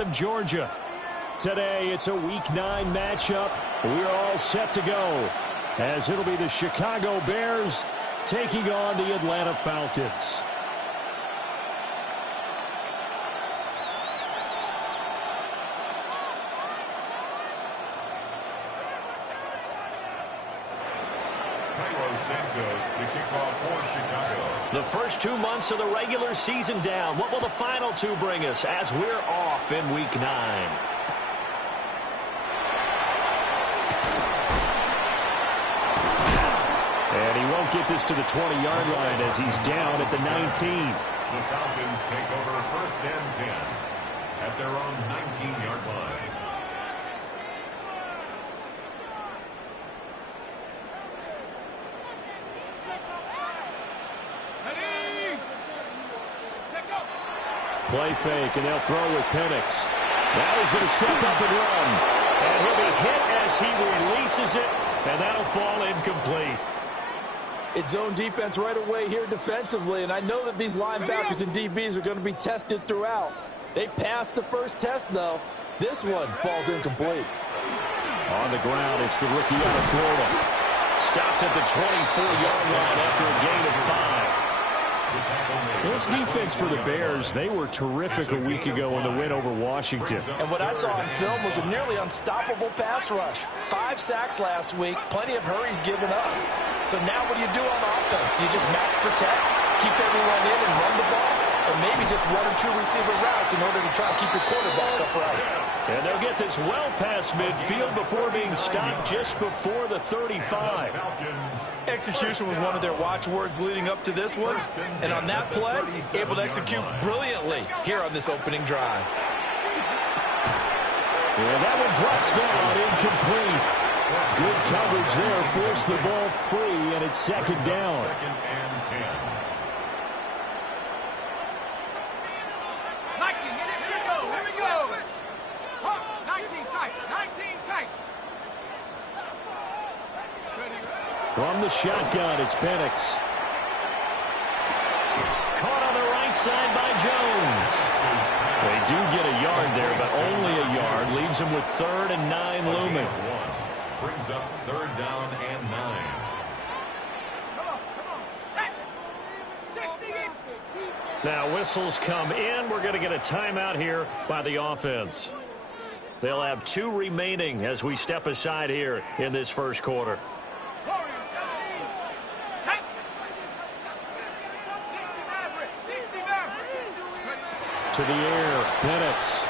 part of Georgia. Today, it's a Week 9 matchup. We're all set to go, as it'll be the Chicago Bears taking on the Atlanta Falcons. The first 2 months of the regular season down. What will the final 2 bring us as we're off in Week 9? And he won't get this to the 20-yard line as he's down at the 19. The Falcons take over first and 10 at their own 19-yard line. Play fake, and they'll throw with Penix. Now he's going to step up and run. And he'll be hit as he releases it, and that'll fall incomplete. It's zone defense right away here defensively, and I know that these linebackers and DBs are going to be tested throughout. They passed the first test, though. This one falls incomplete. On the ground, it's the rookie out of Florida. Stopped at the 24-yard line after a gain of 5. This defense for the Bears, they were terrific a week ago in the win over Washington. And what I saw on film was a nearly unstoppable pass rush. 5 sacks last week, plenty of hurries given up. So now what do you do on offense? You just match protect, keep everyone in and run the ball, or maybe just 1 or 2 receiver routes in order to try to keep your quarterback upright. And they'll get this well past midfield before being stopped just before the 35. Execution was one of their watchwords leading up to this one. And on that play, able to execute brilliantly here on this opening drive. And that one drops down, incomplete. Good coverage there, forced the ball free, and it's second down. Second and 10. From the shotgun, it's Penix. Caught on the right side by Jones. They do get a yard there, but only a yard. Leaves them with 3rd and 9 looming. Brings up 3rd down and 9. Now whistles come in. We're going to get a timeout here by the offense. They'll have 2 remaining as we step aside here in this first quarter. To the air, Penix.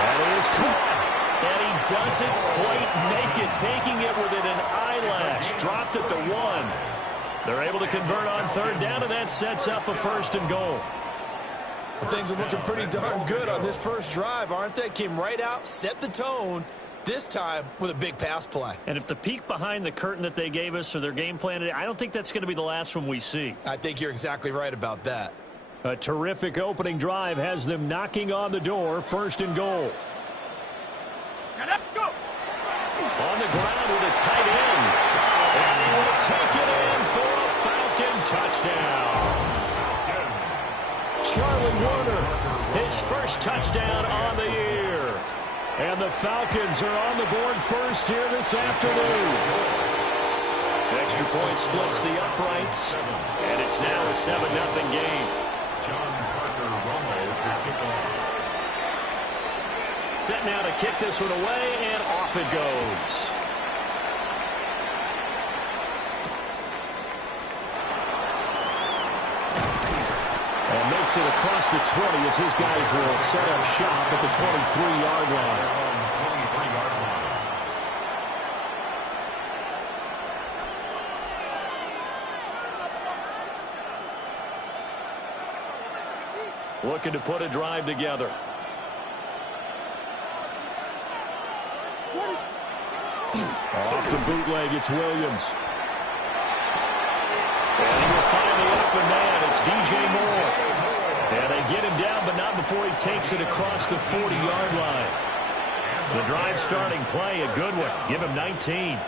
That is caught. And he doesn't quite make it, taking it within an eyelash. Dropped at the 1. They're able to convert on 3rd down, and that sets up a 1st and goal. Well, things are looking pretty darn good on this first drive, aren't they? Came right out, set the tone, this time with a big pass play. And if the peek behind the curtain that they gave us or their game plan today, I don't think that's going to be the last one we see. I think you're exactly right about that. A terrific opening drive has them knocking on the door, 1st and goal. On the ground with a tight end. And he will take it in for a Falcon touchdown. Charlie Warner, his first touchdown on the year. And the Falcons are on the board first here this afternoon. Extra point splits the uprights. And it's now a 7-0 game. Set now to kick this one away, and off it goes. And makes it across the 20 as his guys will set up shop at the 23-yard line. Looking to put a drive together. Off the bootleg, it's Williams. And he will find the open man. It's DJ Moore. And they get him down, but not before he takes it across the 40-yard line. The drive starting play, a good one. Give him 19.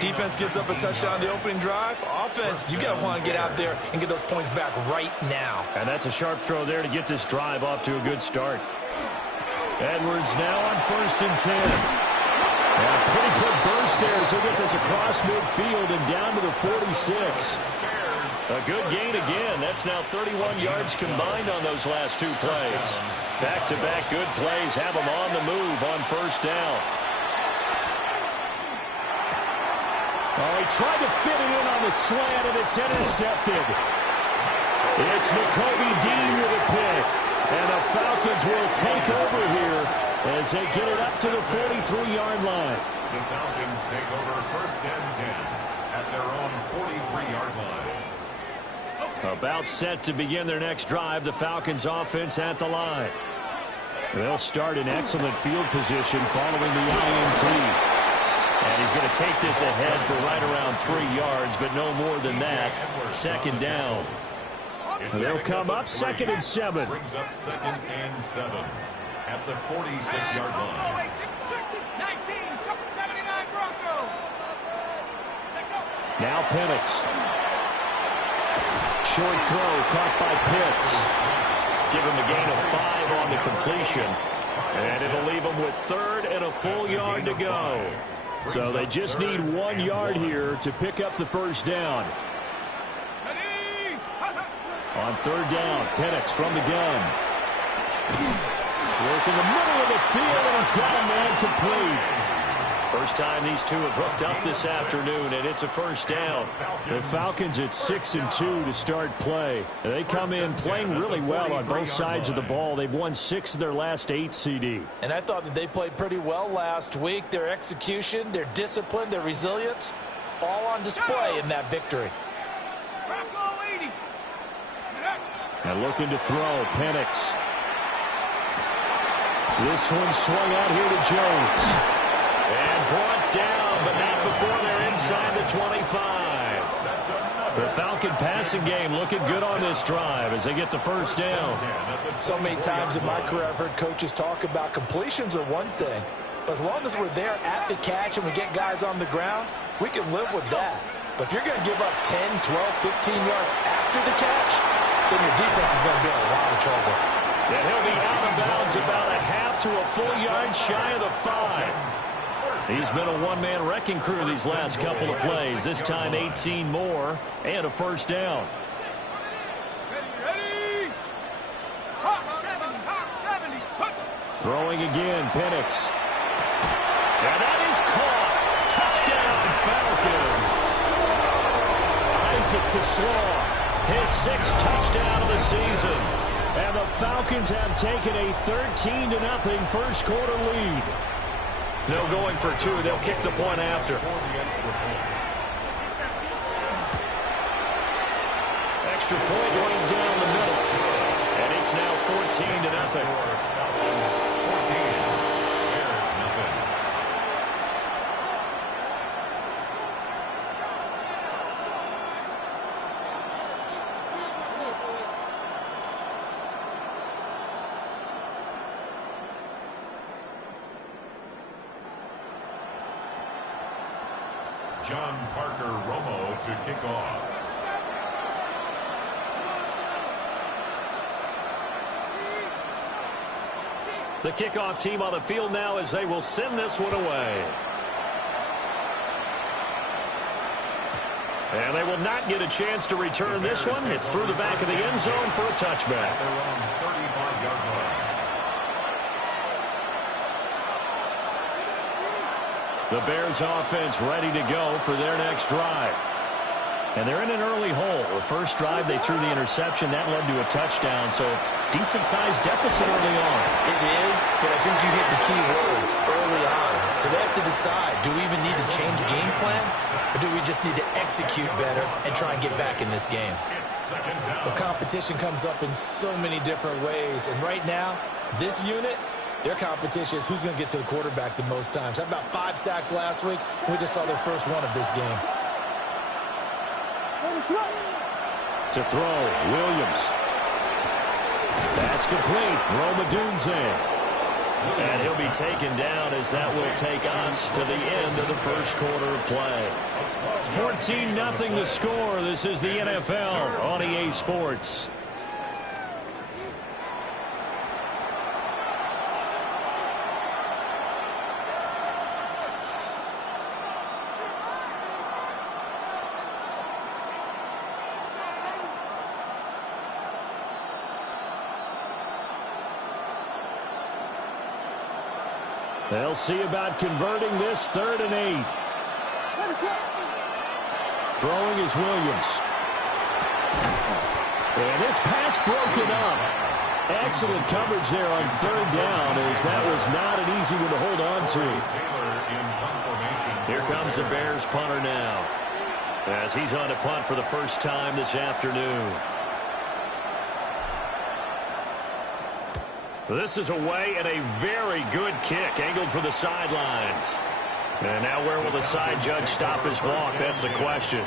Defense gives up a touchdown on the opening drive. Offense, you got to want to get out there and get those points back right now. And that's a sharp throw there to get this drive off to a good start. Edwards now on 1st and 10. And a pretty quick burst there as he'll get this across midfield and down to the 46. A good gain again. That's now 31 yards combined on those last 2 plays. Back-to-back good plays have them on the move on 1st down. Oh, he tried to fit it in on the slant, and it's intercepted. It's Nakobe Dean with a pick. And the Falcons will take over here as they get it up to the 43-yard line. The Falcons take over 1st and 10 at their own 43-yard line. About set to begin their next drive, the Falcons offense at the line. They'll start in excellent field position following the INT. And he's going to take this ahead for right around 3 yards, but no more than that. 2nd down. They'll come up 2nd and 7. Brings up 2nd and 7 at the 46-yard line. Now Penix. Short throw caught by Pitts. Give him a gain of 5 on the completion. And it'll leave him with 3rd and a full yard to go. So they just need 1 yard here to pick up the 1st down. On 3rd down, Penix from the gun. Work in the middle of the field, and he's got a man complete. First time these two have hooked up this afternoon, and it's a 1st down. The Falcons at 6 and 2 to start play. They come in playing really well on both sides of the ball. They've won 6 of their last 8 CD. And I thought that they played pretty well last week. Their execution, their discipline, their resilience, all on display in that victory. And looking to throw, Penix. This one swung out here to Jones. And brought down, but not before they're inside the 25. The Falcon passing game looking good on this drive as they get the 1st down. So many times in my career I've heard coaches talk about completions are one thing. But as long as we're there at the catch and we get guys on the ground, we can live with that. But if you're going to give up 10, 12, 15 yards after the catch, then your defense is going to be in a lot of trouble. And he'll be out of bounds about a half to a full yard shy of the 5. He's been a one-man wrecking crew these last couple of plays. This time 18 more and a 1st down. Throwing again, Penix. And that is caught. Touchdown, Falcons. Isaac to Slaw. His 6th touchdown of the season. And the Falcons have taken a 13-0 first quarter lead. No going for 2. They'll kick the point after. Extra point going down the middle. And it's now 14-0. John Parker Romo to kick off. The kickoff team on the field now as they will send this one away. And they will not get a chance to return this one. It's through the back of the end zone for a touchback. The Bears offense ready to go for their next drive. And they're in an early hole. The first drive, they threw the interception. That led to a touchdown, so decent-sized deficit early on. It is, but I think you hit the key words early on. So they have to decide, do we even need to change game plan, or do we just need to execute better and try and get back in this game? The competition comes up in so many different ways, and right now, this unit, their competition is who's going to get to the quarterback the most times. Had about 5 sacks last week. We just saw their first one of this game. To throw, Williams. That's complete. Roma Dunze. And he'll be taken down as that will take us to the end of the first quarter of play. 14-0 the score. This is the NFL on EA Sports. They'll see about converting this 3rd and 8. Throwing is Williams. And this pass broken up. Excellent coverage there on 3rd down, as that was not an easy one to hold on to. Here comes the Bears punter now, as he's on to punt for the first time this afternoon. This is away, and a very good kick, angled for the sidelines. And now where will the side judge stop his walk? That's the question.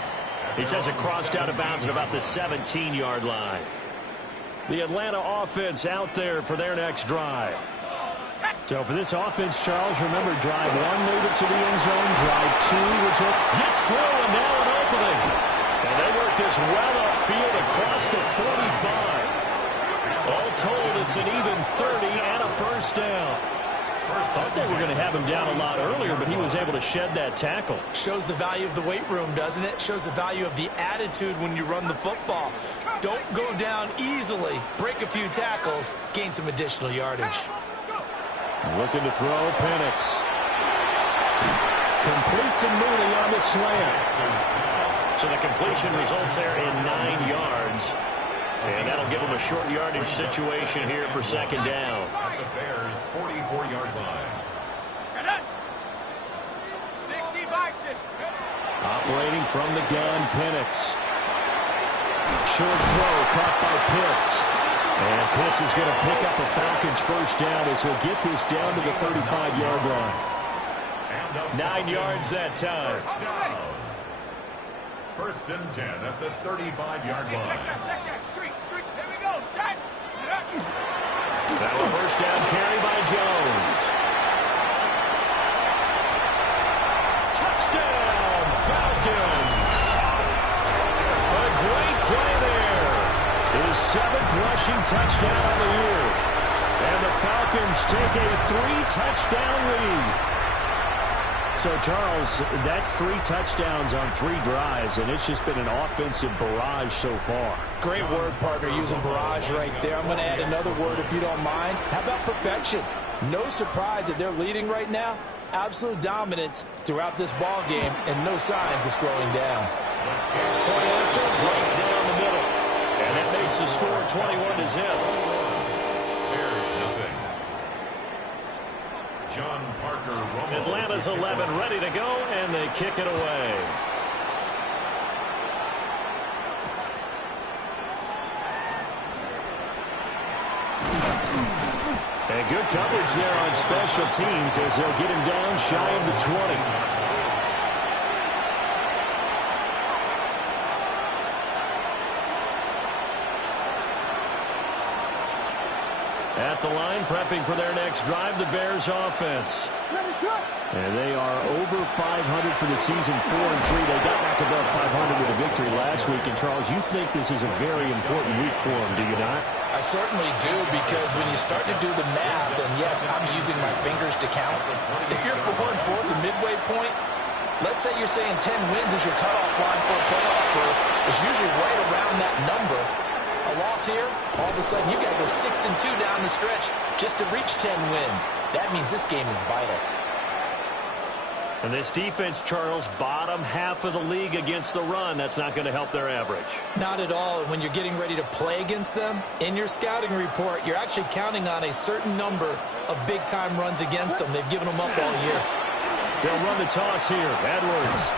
He says it crossed out of bounds at about the 17-yard line. The Atlanta offense out there for their next drive. So for this offense, Charles, remember, drive 1 made it to the end zone. Drive 2 was up. Gets through, and now an opening. And they work this well upfield across the 45. All told, it's an even 30 and a first down. Thought they were going to have him down a lot earlier, but he was able to shed that tackle. Shows the value of the weight room, doesn't it? Shows the value of the attitude when you run the football. Don't go down easily. Break a few tackles. Gain some additional yardage. Looking to throw, Penix. Complete to Mooney on the slant. So the completion results there in 9 yards. And that'll give him a short yardage situation here for 2nd down. At the Bears' 44-yard line. Operating from the gun, Penix. Short throw caught by Pitts. And Pitts is going to pick up a Falcons first down as he'll get this down to the 35-yard line. 9 yards that time. First and 10 at the 35-yard line. That was first down carry by Jones. Touchdown, Falcons. A great play there. His 7th rushing touchdown on the year. And the Falcons take a 3-touchdown lead. So, Charles, that's 3 touchdowns on 3 drives, and it's just been an offensive barrage so far. Great word, partner, using barrage right there. I'm going to add another word if you don't mind. How about perfection? No surprise that they're leading right now. Absolute dominance throughout this ball game, and no signs of slowing down. Point after, right down the middle. And that makes the score 21-0. John Parker Romo. Atlanta's 11 ready to go, and they kick it away. And good coverage there on special teams as they'll get him down shy of the 20. At the line, prepping for their next drive, the Bears offense. And they are over 500 for the season, 4-3. They got back above 500 with a victory last week. And, Charles, you think this is a very important week for them, do you not? I certainly do, because when you start to do the math, and yes, I'm using my fingers to count. If you're 4-4 at the midway point, let's say you're saying 10 wins is your cutoff line for a playoff berth. It's usually right around that number. A loss here, all of a sudden you got to go 6-2 down the stretch just to reach 10 wins. That means this game is vital. And this defense, Charles, bottom half of the league against the run. That's not going to help their average. Not at all. And when you're getting ready to play against them, in your scouting report, you're actually counting on a certain number of big-time runs against them. They've given them up all year. They'll run the toss here. Edwards.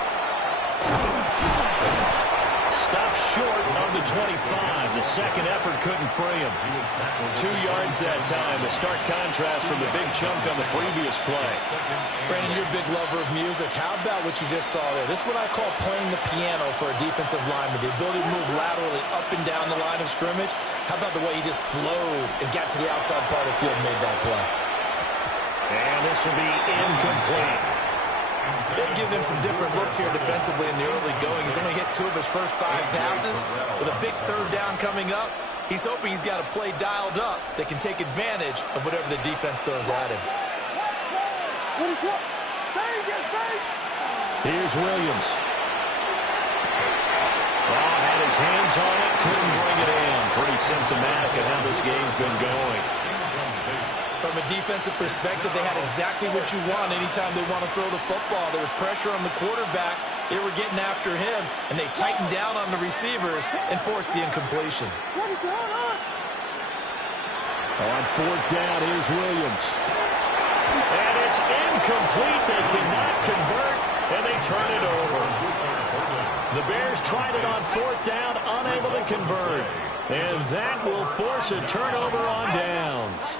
Stopped short of the 25. The second effort couldn't free him. 2 yards that time. A stark contrast from the big chunk on the previous play. Brandon, you're a big lover of music. How about what you just saw there? This is what I call playing the piano for a defensive lineman. The ability to move laterally up and down the line of scrimmage. How about the way he just flowed and got to the outside part of the field and made that play? And this will be incomplete. They've given him some different looks here defensively in the early going. He's only hit 2 of his first 5 passes. With a big 3rd down coming up, he's hoping he's got a play dialed up that can take advantage of whatever the defense throws at him. Here's Williams. Oh, had his hands on it, couldn't bring it in. Pretty symptomatic of how this game's been going. From a defensive perspective, they had exactly what you want anytime they want to throw the football. There was pressure on the quarterback. They were getting after him, and they tightened down on the receivers and forced the incompletion. On 4th down, here's Williams. And it's incomplete. They cannot convert, and they turn it over. The Bears tried it on 4th down, unable to convert. And that will force a turnover on downs.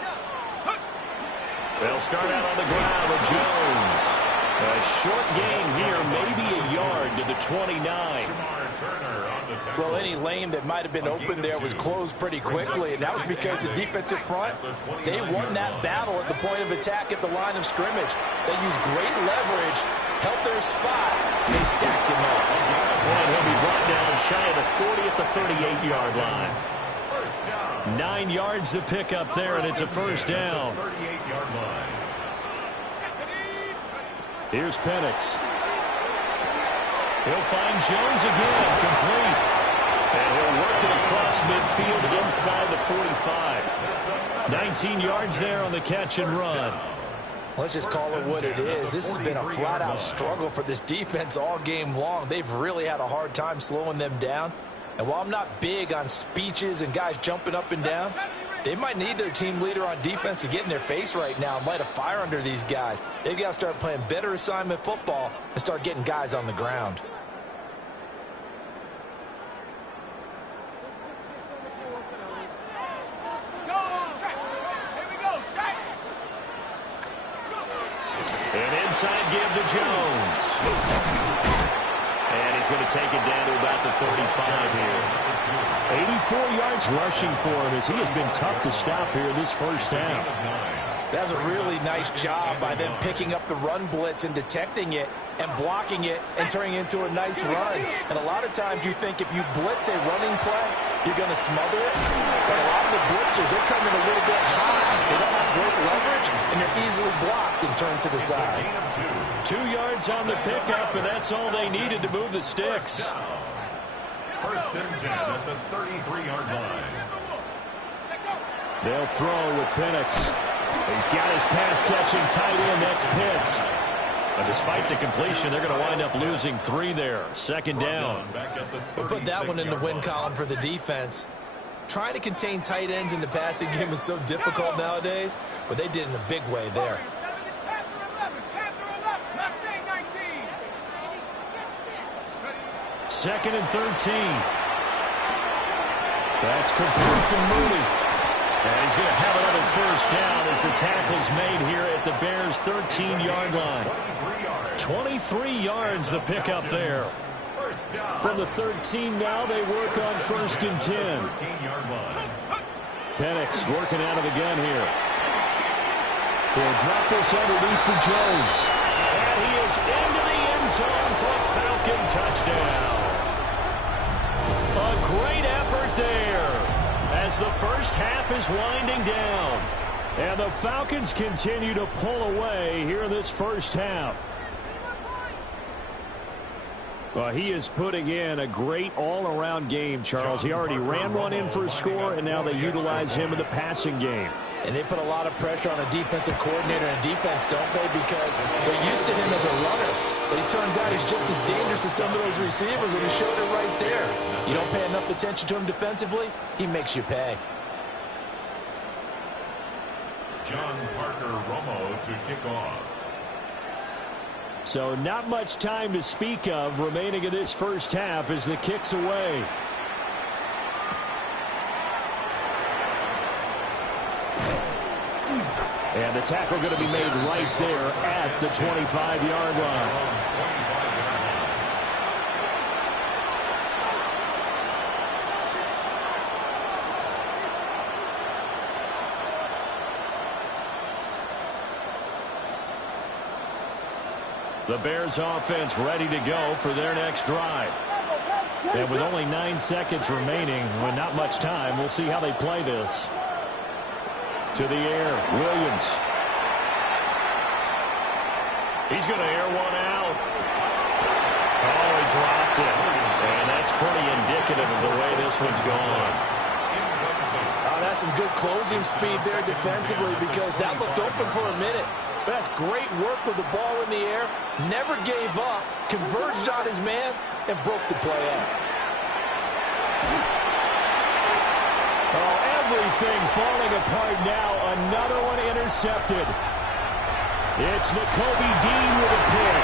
They'll start out on the ground with Jones. A short gain here, maybe a yard to the 29. Well, any lane that might have been open there was closed pretty quickly, and that was because the defensive front, they won that battle at the point of attack at the line of scrimmage. They used great leverage, held their spot, they stacked him up. And he'll be brought down shy of the 40 at the 38-yard line. 9 yards to pick up there, and it's a first down. Here's Penix. He'll find Jones again, complete. And he'll work it across midfield inside the 45. 19 yards there on the catch and run. Let's just call it what it is. This has been a flat-out struggle for this defense all game long. They've really had a hard time slowing them down. And while I'm not big on speeches and guys jumping up and down, they might need their team leader on defense to get in their face right now and light a fire under these guys. They've got to start playing better assignment football and start getting guys on the ground. An inside give to Jones. And he's going to take it down to about the 35 here. 84 yards rushing for him as he has been tough to stop here this first half. That's a really nice job by them picking up the run blitz and detecting it and blocking it and turning it into a nice run. And a lot of times you think if you blitz a running play, you're going to smother it. But a lot of the blitzers, they come in a little bit high. They don't have great leverage, and they're easily blocked and turned to the side. 2 yards on the pickup, and that's all they needed to move the sticks. First and 10 at the 33-yard line. They'll throw with Penix. He's got his pass-catching tight end. That's Pitts. But despite the completion, they're going to wind up losing 3 there. Second down. We'll put that one in the win column for the defense. Trying to contain tight ends in the passing game is so difficult nowadays, but they did in a big way there. Second and 13. That's complete to Mooney. And he's going to have another first down as the tackle's made here at the Bears' 13-yard line. 23 yards the pickup there. From the 13 now, they work on first and 10. Penix working out of the gun here. He'll drop this underneath for Jones. And he is into the end zone for a Falcon touchdown. A great effort there as the first half is winding down. And the Falcons continue to pull away here in this first half. Well, he is putting in a great all-around game, Charles. He already ran one in for a score, and now they utilize him in the passing game. And they put a lot of pressure on a defensive coordinator and defense, don't they? Because we're used to him as a runner. But it turns out he's just as dangerous as some of those receivers, and he showed it right there. You don't pay enough attention to him defensively, he makes you pay. John Parker Romo to kick off. So not much time to speak of remaining in this first half as the kick's away. And the tackle going to be made right there at the 25-yard line. The Bears offense ready to go for their next drive. And with only 9 seconds remaining, with not much time, we'll see how they play this. To the air, Williams. He's going to air one out. Oh, he dropped it. And that's pretty indicative of the way this one's gone. Oh, that's some good closing speed there defensively, because that looked open for a minute. But that's great work with the ball in the air. Never gave up, converged on his man, and broke the play up. Oh, everything falling apart now. Another one intercepted. It's Nakobe Dean with a pick.